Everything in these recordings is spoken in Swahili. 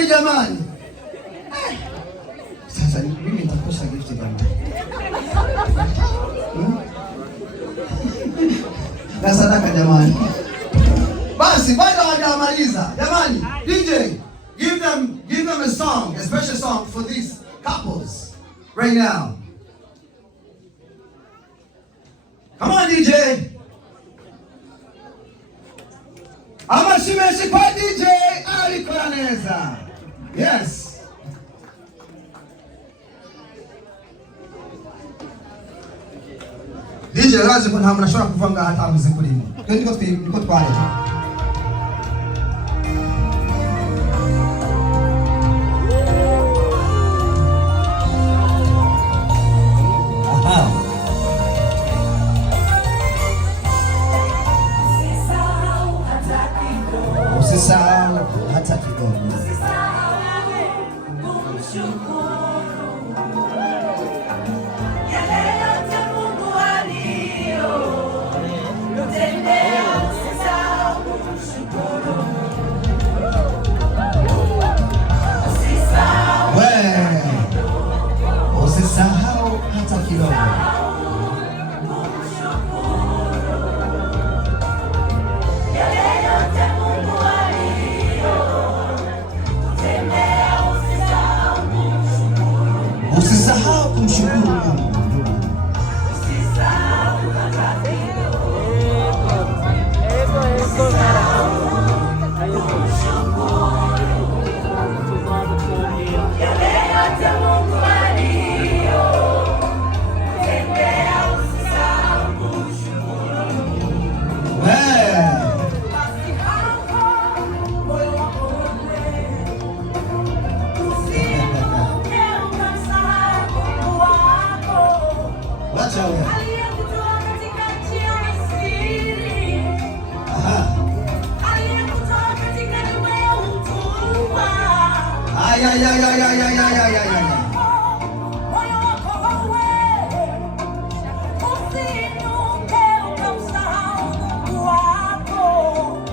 Jamani jamani. Sasa mimi nitakosa gift jamani. Na sadaka jamani. Basi bado hawajamaliza. Jamani, DJ, give them a song, a special song for these couples right now. Come on DJ. Amashimeshi kwa DJ Ali Koraneza. Yes. DJ lazima kuna mnashona kuvanga hata muziki lini. Niko twale tu. Usisahau hata kidogo. Usisahau hata kidogo. Usisahau kumshukuru Mungu.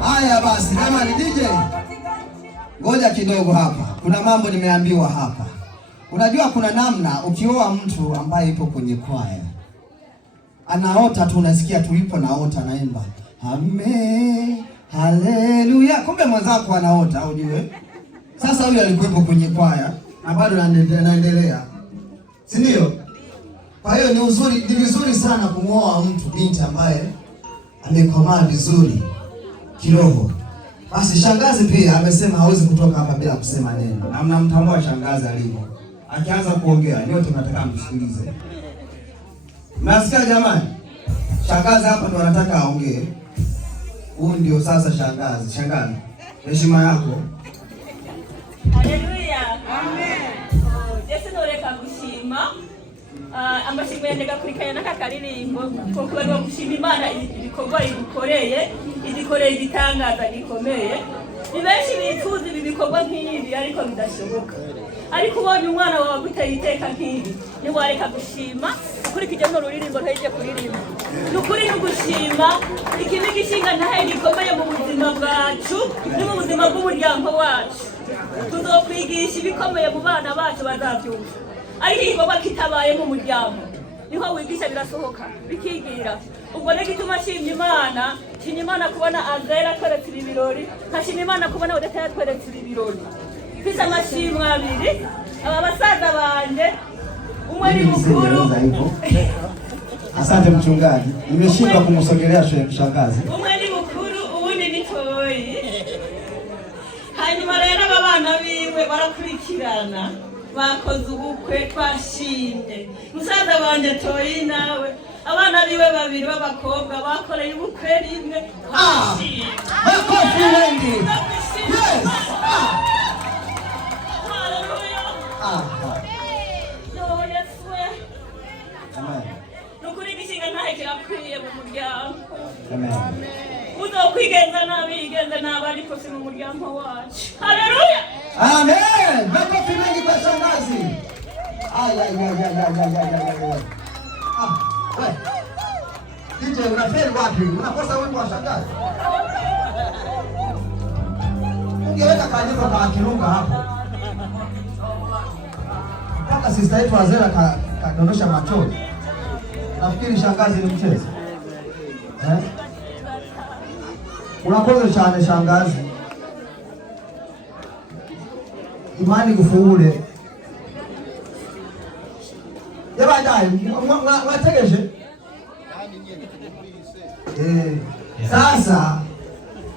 Haya basi, jamani DJ. Ngoja kidogo hapa. Kuna mambo nimeambiwa hapa. Unajua kuna namna ukioa mtu ambaye yupo kwenye kwaya. Anaota tu, unasikia tu yupo naota naimba. Amen. Haleluya. Kumbe mwenzako anaota, ujue. Sasa huyu alikuwepo kwenye kwaya na bado anaendelea. Si ndio? Kwa hiyo ni vizuri sana kumwoa mtu binti ambaye amekomaa vizuri kiroho. Basi shangazi pia amesema hawezi kutoka hapa bila kusema neno. Na mnamtambua shangazi alivyo. Akianza kuongea nyote mnataka msikilize. Nasikia jamani? Shangazi hapa ndo anataka aongee. Huyu ndio sasa shangazi. Shangazi, heshima yako. Haleluya. Amen. Yesu noreka gushima. Amashimwe ndega kurikanya nakakaririmbo ko kuba no gushima Imana ibikorwa igukoreye igitangaza gikomeye. Ni benshi bifuza ibi bikorwa nk'ibi ariko bidashoboka. Ariko ubonye umwana wawe guteye iteka nk'ibi ni wareka gushima ukurikije no ruririmbo ntaje kuririmba. Nukuri no gushima ikindi gishinga ntahe gikomeye mu buzima bwacu no mu buzima bw'umuryango wacu. Tuzokwigisha ibikomeye mu bana bacu bazabyumva. Ariko igikorwa kitabaye mu muryango niho wigisha birasohoka bikigira. Ubwo ne gituma shimye Imana, shimye Imana kubona Azera atweretse ibirori, nkashimye Imana kubona Odeta yatweretse ibirori. Mfise amashimwe abiri, aba basaza banje umwe ni mukuru. Asante mchungaji. Nimeshindwa kumsogelea shangazi. Umwe ni mukuru, uwundi ni toyi. Hanyuma rero abana biwe barakurikirana. Bakoze ubukwe twashimye. Musaza banje toyi nawe. Abana biwe babiri b'abakobwa bakoreye ubukwe rimwe. Bakofi wengi. Yes. Nukuri gishinga ntahe kirakwiye mu muryango. Amen. Uzokwigenza nabi ariko si mu muryango wacu. Haleluya. Amen. Makofi mengi kwa shangazi. DJ unafeli wapi? Unakosa wimbo wa shangazi. Ungeweka kanisa kwa Kirunga hapo. sister yetu Azela kadondosha machozi. Nafikiri shangazi ni mchezo. Unakoze cyane shangazi. Imani gufuule. Yabadaye mwategeje? Sasa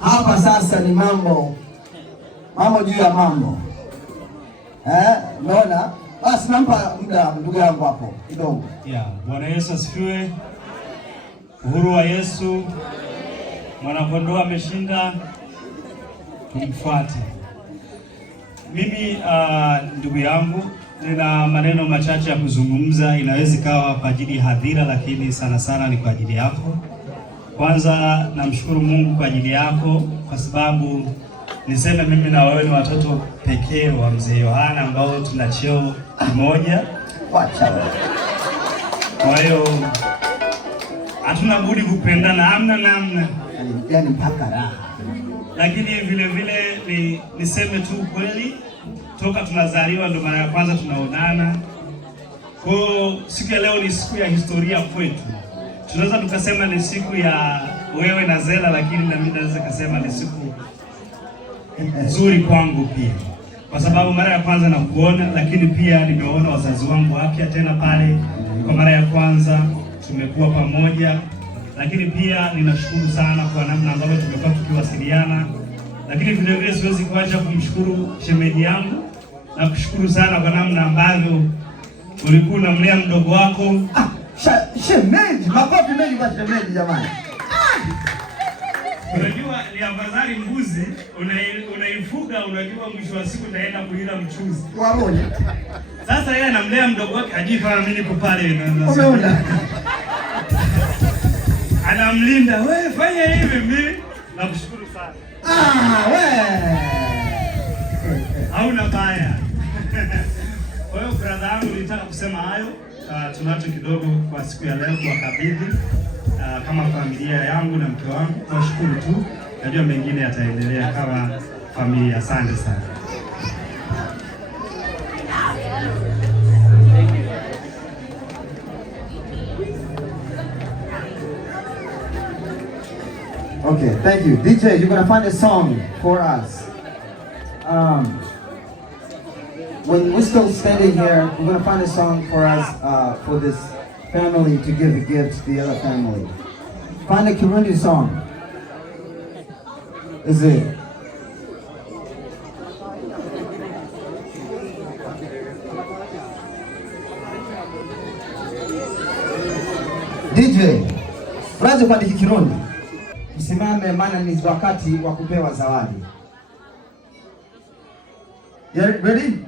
hapa sasa ni mambo juu ya mambo. Unaona? Basi nampa muda ndugu yangu hapo kidogo. Bwana Yesu asifiwe. Uhuru wa Yesu. Mwanakondoo ameshinda. Tumfuate. Mimi ndugu yangu nina maneno machache ya kuzungumza. Inaweza ikawa kwa ajili ya hadhira, lakini sana sana ni kwa ajili yako. Kwanza namshukuru Mungu kwa ajili yako, kwa sababu niseme mimi na wewe ni watoto pekee wa mzee Yohana ambao tuna cheo kimoja. Kwa hiyo hatuna budi kupendana, hamna namna. Yaani mpaka raha. Lakini vile vile niseme tu kweli, toka tunazaliwa ndo mara ya kwanza tunaonana. Kwa siku ya leo ni siku ya historia kwetu. Tunaweza tukasema ni siku ya wewe na Zela, lakini na mimi naweza kusema ni siku nzuri kwangu pia, kwa sababu mara ya kwanza nakuona, lakini pia nimeona wazazi wangu wapya tena pale kwa mara ya kwanza, tumekuwa pamoja. Lakini pia ninashukuru sana kwa namna ambavyo tumekuwa tukiwasiliana, lakini vile vile siwezi kuacha kumshukuru shemeji yangu na kushukuru sana kwa namna ambavyo ulikuwa unamlea mdogo wako. Shemeji, makofi mengi kwa shemeji jamani. Unajua ni afadhali mbuzi unaifuga, unajua mwisho wa siku utaenda kuila mchuzi. Wamoja. Sasa yeye anamlea mdogo wake, ajifa mimi niko pale na umeona. Anamlinda, wewe fanya hivi, mimi nakushukuru sana. Wewe. Hauna baya. Kwa hiyo brother yangu nilitaka kusema hayo. Tunacho kidogo kwa siku ya leo kuwakabidhi kama familia yangu na mke wangu. Nashukuru tu. Najua mengine yataendelea kama familia. Asante sana. Okay, thank you. DJ, you're going to find a song for us. When we're still standing here, we're going to find a song for us, for this family to give a gift to the other family. Find a Kirundi song. Is it? DJ, unaweza kuandika Kirundi? Msimame, maana ni wakati wa kupewa zawadi. You ready?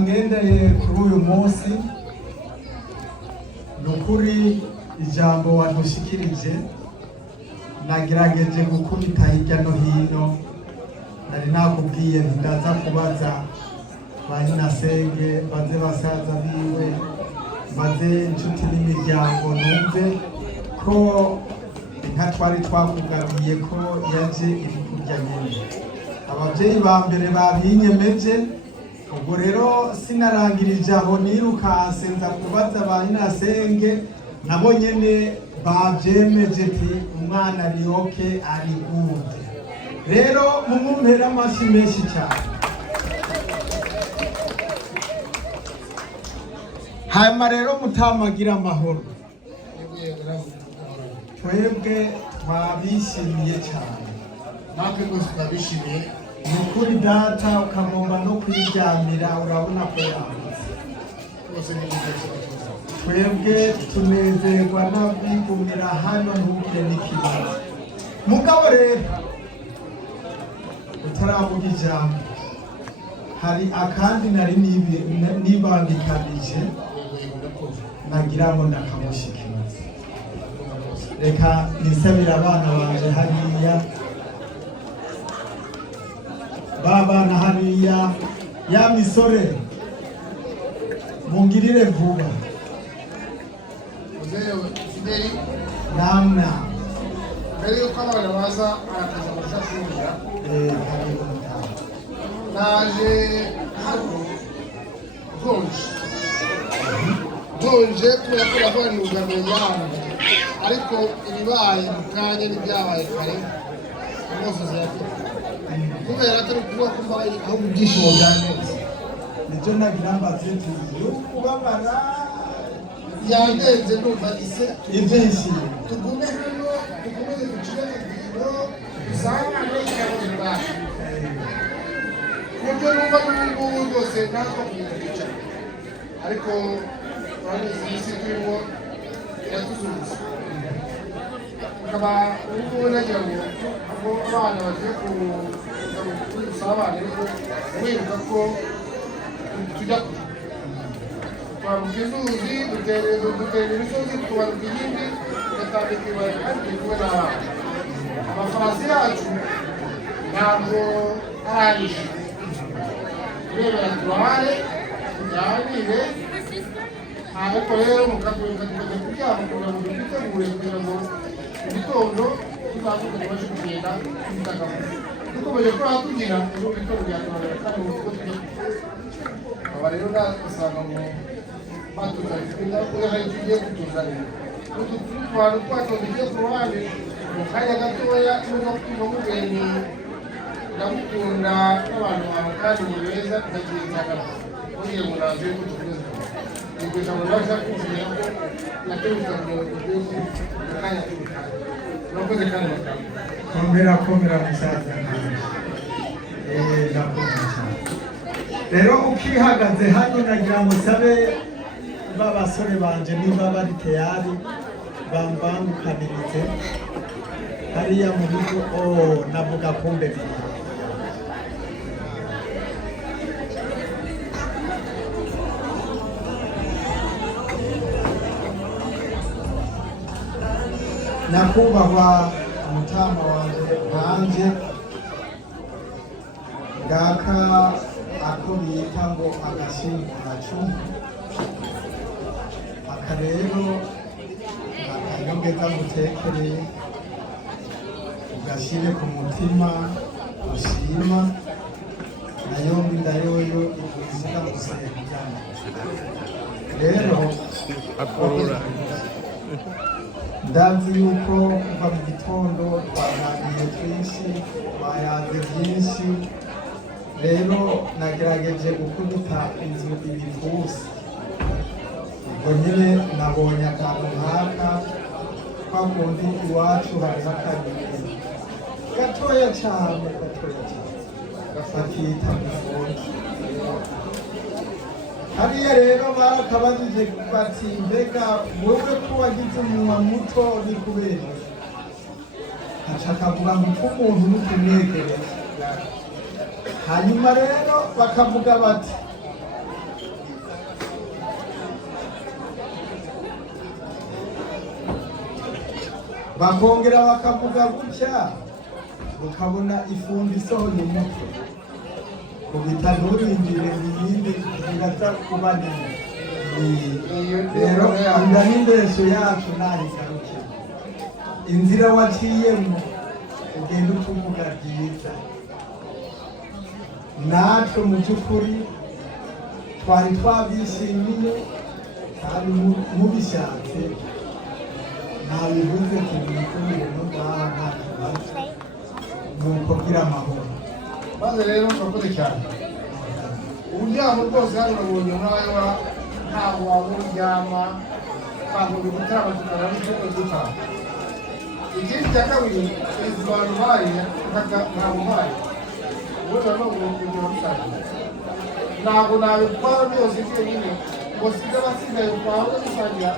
ngendeye kuri uyu munsi nukuri ijambo wadushikirije nagerageje gukubita hirya no hino nari nakubwiye ndaza kubaza ba nyinasenge baze basaza biwe baze inshuti n'imiryango numve ko inka twari twakugabiye ko yaje iri kurya nyene ababyeyi ba mbere babinyemeje. Ubwo rero sinarangirije aho nirukanse nza kubaza ba Nyirasenge, nabo nyene babyemeje ati umwana ari oke, ari gute. Rero mumumpera amashyi menshi cyane. Hanyuma rero mutamagira amahoro, twebwe twabishimiye cyane, natwe rwose twabishimiye. ni ukuri data ukagomba no kwiryamira, urabona ko yambutse. Twebwe tunezerwa n'abigumira hano, ntugire n'ikibazo. Mugabo rero utaravuga ijambo, hari akandi nari nibandikanije nagira ngo ndakamushikiriza. Reka nisabira abana banje hariya, babana hariya, ya misore mungirire vuba. Namna mbere yuko abana baza arakaza amashashurira, naje hano ntonje kubera ko navuga ni ubwambere y'ahantu, ariko ibibaye mu kanya n'ibyabaye kare rwose zirafite, kubera atari ukuvuga ko mbaye aho mu byishimo bya neza. nibyo nagira mbaze yo kubabara yandenze ndumva ise ibyishimo. tugume hano, dukomeze ducire akadiho, dusabane n'abanyarwanda, ku buryo numva n'ubu rwose natwe kugenda kwicara, ariko urabona iyi si turimo iratuzunguza. Akaba ubu nagira ngo abo abana bagiye gusabana, ariko wibuka ko tujya twambuka inzuzi, dutera imisozi, tubaruka iyindi, tugatambika ibibaya kandi turi kumwe n'abana. Amafarasi yacu ntabwo ararisha, turebera turahare tuganire, ariko rero mukaduka tukajya kuryama kugira ngo twitegure kugira ngo mu gitondo tuzamuke tubashe kugenda tutagamuka. Dukomeje kuba tugira ejo mu gitondo byatubonera kandi mu kigo tujya aba rero usanga ngo batuzanira kuko hari tugiye kutuzanira utu twantu twacu tugiye ku ruhande mu kanya gatoya n'ubwo kumubeni ndamukunda n'abantu bawe kandi ni beza ndagirizana kugira ngo naje kutuvuza nikuja ngo naje kuvugira ko nateruza ngo ugiye mu kanya k'ubutaka urakoze kandi bakaba komera musaza nawe ndakumva cyane. Rero ukihagaze hano nagira ngo sabe babasore banje niba bari tayari bambangukanirize hariya mu bigo. Navuga kumbe nakubahwa umutama wanje nkanje ngaka ako bita ngo agashinguracumu. Aka rero akanyongeza mutekere ugashyire ku mutima ushima, nayo ndayoyo ikuziga gusenga. Rero ndazi yuko kuva mu gitondo twaganiriye twinshi, twayaze byinshi. Rero nagerageje gukubita inzu ibipfusi, ubwo nyine nabonye akantu nk'aka kwa kundi iwacu hariho akanyoni gatoya cyane bakita ifundi. Hariya rero barakabajije bati mbega wowe ko wagize umunwa muto ni kubera aca akavuga ngo uko umuntu n'ukumwegereza. Hanyuma rero bakavuga bati bakongera bakavuga gutya, ukabona ifundi isohoye umutwe kubita nturindire ibindi bigaza kuba nini. Rero inda n'indeshyo yacu nayigarukira, inzira waciyemo ugenda utuvuga byiza. natwe mu by'ukuri twari twabyishimiye kandi mubishatse ntabivuze tubikumire n'ubwaha nta kibazo nuko gira amahoro. maze rero murakoze cyane. Uburyamo rwose hano nabonye nk'ayora ntabwo wabura uryama twagombye gutarama tukarara n'icyumba dutaha. Ikindi cya kabiri izi bantu baye ntabwo mbaye ubundi barimo kugura rusange ntabwo nabitwara byose njyenyine ngo size abasigaye ukwawe gusangira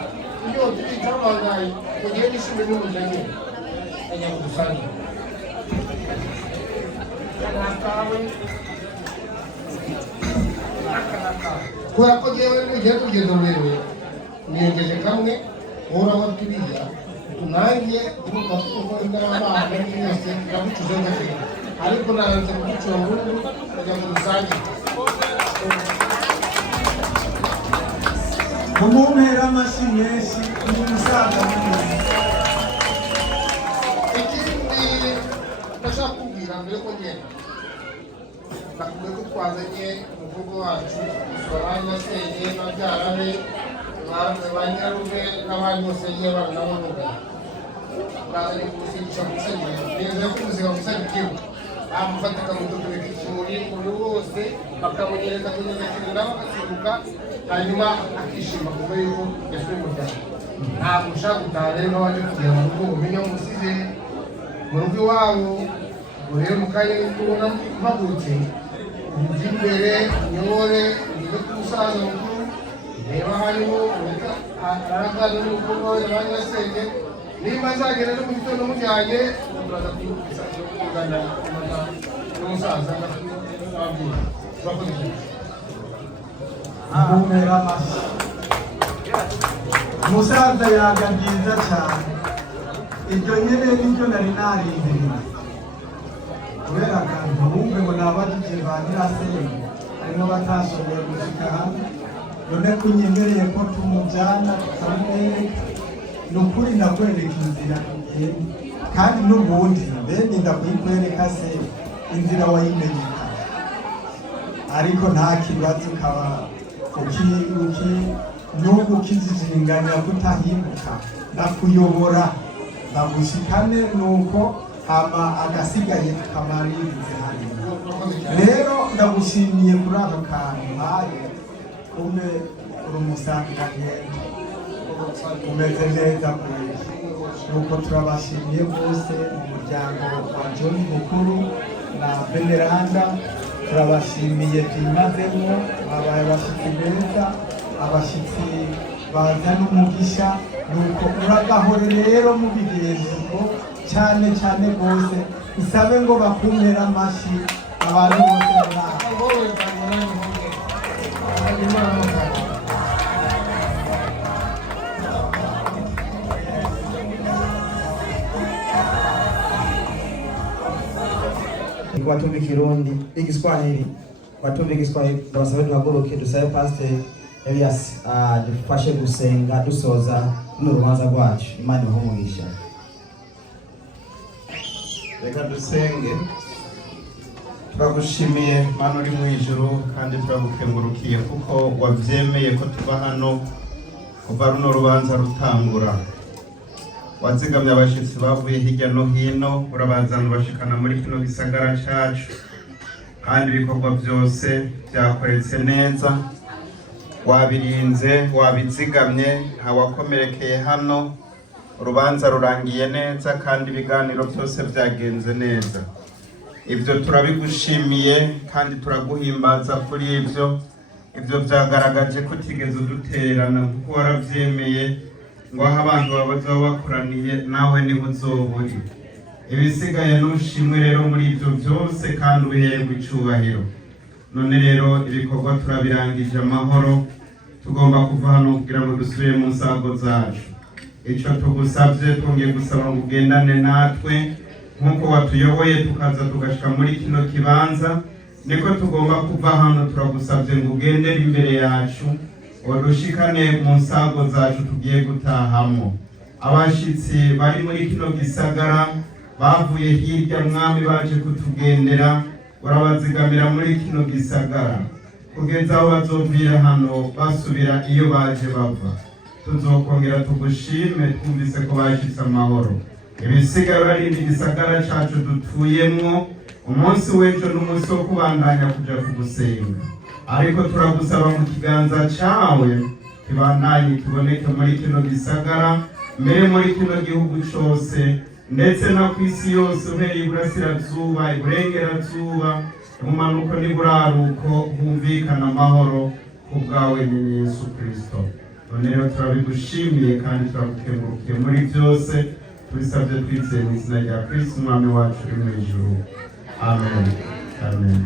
iyo tubita abangaye mu gihe n'ishuri n'umujanye ajya kudusangira kubera ko njyewe n'igihe tugenda rurerure niyegeje kamwe uhoraho turiya nanjye urumva kuko n'abana byose ndagucuze gake ariko naranze kugucura burundu kujya mu rusange mumumpera amashyi menshi n'umusaza n'umuntu. ikindi ndashaka kubwira mbere ko ngenda nakubwiye ko twazanye umukobwa wacu gusura abandi basenye babyara be ba nyirarume n'abandi bose bagiye bana nabo n'ubugari bazanye kumusigisha mu musenyeri neza yo kumusiga mu musenyeri bamufata akamuduturika ikimuri buri wose bakamunyereza kugeza kirunda bagasimbuka hanyuma akishima kuko yuko yasuye umuryango ntabwo ushaka gutaha rero n'abaje kugira mu rugo umenye umusize mu rugo iwabo ngo rero mu kanya kubona mpagurutse ujye imbere unyobore ugeze ku musaza mukuru reba hariho aragana n'umukobwa we abandi basenge niba azagenda no mu gitondo mujyanye turaza kugana n'umusaza n'ababyeyi turakoze cyane. Mumumpera amashyi. Umusaza yaga byiza cyane ibyo nyine nibyo nari narindiriye kubera akantu bumve ngo nabajije ba nyirasenge harimo batashoboye gushika hamwe none kunyemereye ko tumujyana tukamwereka ni ukuri ndakwereka inzira igenda kandi n'ubundi mbega ndakuyikwereka se inzira wayimenyekana ariko nta kibazo ukaba n'ubu ukizijinganya kutahinduka ndakuyobora ndagushikane nuko hama agasigaye tukamaririze hanyuma. Rero ndagushimiye kuri aka kantu haye ume uri umusangirangendo umeze neza kweli nuko turabashimiye bose mu muryango wa John Mukuru na Veneranda turabashimiye byimazeho babaye abashyitsi beza abashyitsi baza n'umugisha nuko uragahore rero mu bigenzo cyane cyane rwose isabe ngo bakumpera amashyi abantu bose watumbi Kirundi Igiswahili watumbi Igiswahili basabe duhaguruke dusabe Pastor Elias dufashe gusenga dusoza n'urubanza rwacu Imana ihumugisha. Reka dusenge. Turagushimiye Mana uri mu ijuru kandi turagukengurukiye kuko wabyemeye ko tuba hano kuva runo rubanza rutangura. Wazigamye abashyitsi bavuye hirya no hino urabazana bashikana muri kino gisagara cyacu kandi ibikorwa byose byakoretse neza wabirinze wabizigamye ntawakomerekeye hano urubanza rurangiye neza kandi ibiganiro byose byagenze neza. Ibyo turabigushimiye kandi turaguhimbaza kuri ibyo byagaragaje ko utigeze udutererana kuko warabyemeye ngo aho abantu bazaba bakoraniye nawe niho uzoba uri. Ibisigaye n'ushimwe rero muri ibyo byose kandi ubihererwe icyubahiro. None rero ibikorwa turabirangije amahoro tugomba kuva hano kugira ngo dusubire mu nsago zacu. Icyo tugusabye twongeye gusaba ngo ugendane natwe nk'uko watuyoboye tukaza tugashika muri kino kibanza niko tugomba kuva hano. Turagusabye ngo ugendere imbere yacu wadushikane mu nsago zacu tugiye gutahamo. Abashitsi bari muri kino gisagara bavuye hirya mwami baje kutugendera urabazigamira muri kino gisagara kugeza aho bazovira hano basubira iyo baje bava. Tuzokongera tugushime twumvise ko bashitse amahoro. Ibisigara ari igisagara cacu dutuyemwo, umunsi w'ejo n'umunsi wo kubandanya kuja kugusenga. Ariko turagusaba mu kiganza cawe kibandanye kiboneke muri kino gisagara, mbere muri kino gihugu cose, ndetse no kw'isi yose, uhereye iburasirazuba, iburengerazuba, ubumanuko n'iburaruko, humvikana amahoro ku bwawe ni Yesu Kristo. None rero turabigushimiye kandi turagukengurukiye muri byose, tubisabye twizeye mu izina rya Kristo umwami wacu uri mu ijuru. Amen. Amen.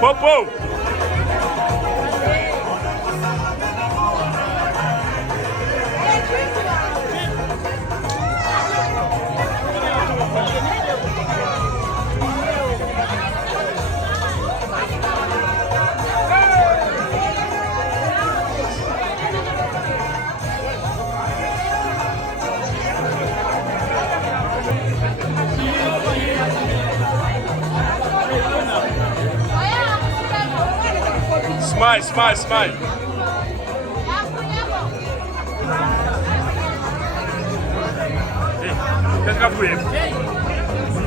Popo! Smile, smile, smile. Qu'est-ce que vous faites?